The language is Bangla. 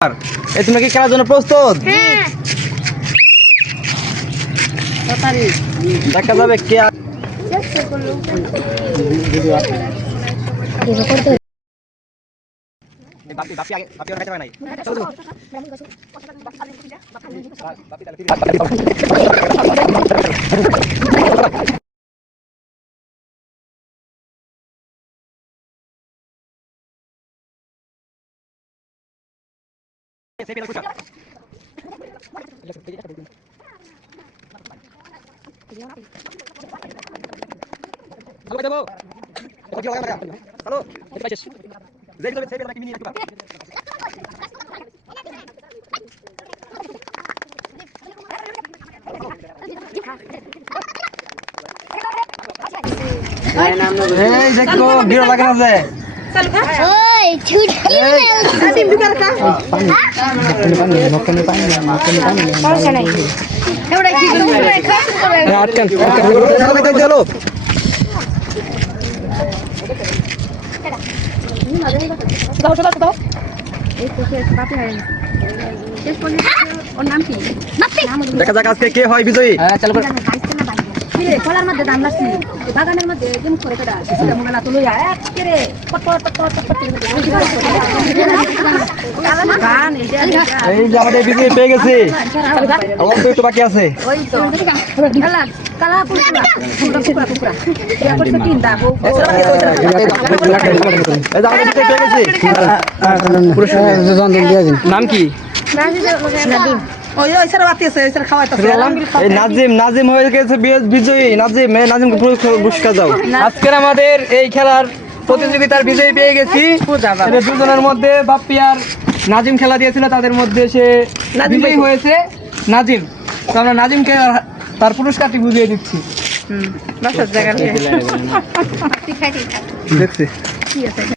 তোমরা কি খেলার জন্য প্রস্তুত? দেখা যাবে কে দেখো ভিড় লাগে না যে দেখা যাক আজকে কে হয় বিজয়ী। খোলার মধ্যে দাম লাগছে বাগানের মধ্যে যেমন করে কেটা সেটা মনে না তুলে যায় একেরে এই যে আমাদের বিজয়ী পেয়ে গেছি, অল্প একটু বাকি আছে। ওই তো কালা কালা পুরা পুরা ইয়া করতে তিনটা এই যে আমাদের বিজয়ী পেয়ে গেছি। নাম কি? নাজিম হয়ে গেছে বিজয়ী। নাজিমকে পুরস্কার দাও। আজকের আমাদের এই খেলার প্রতিযোগিতার বিজয়ী পেয়ে গেছি। দুজনের মধ্যে বাপ্পি আর নাজিম খেলা দিয়েছিল, তাদের মধ্যে সে বিজয়ী হয়েছে নাজিম। তো আমরা নাজিমকে তার পুরস্কারটি বুঝিয়ে দিচ্ছি। দেখছি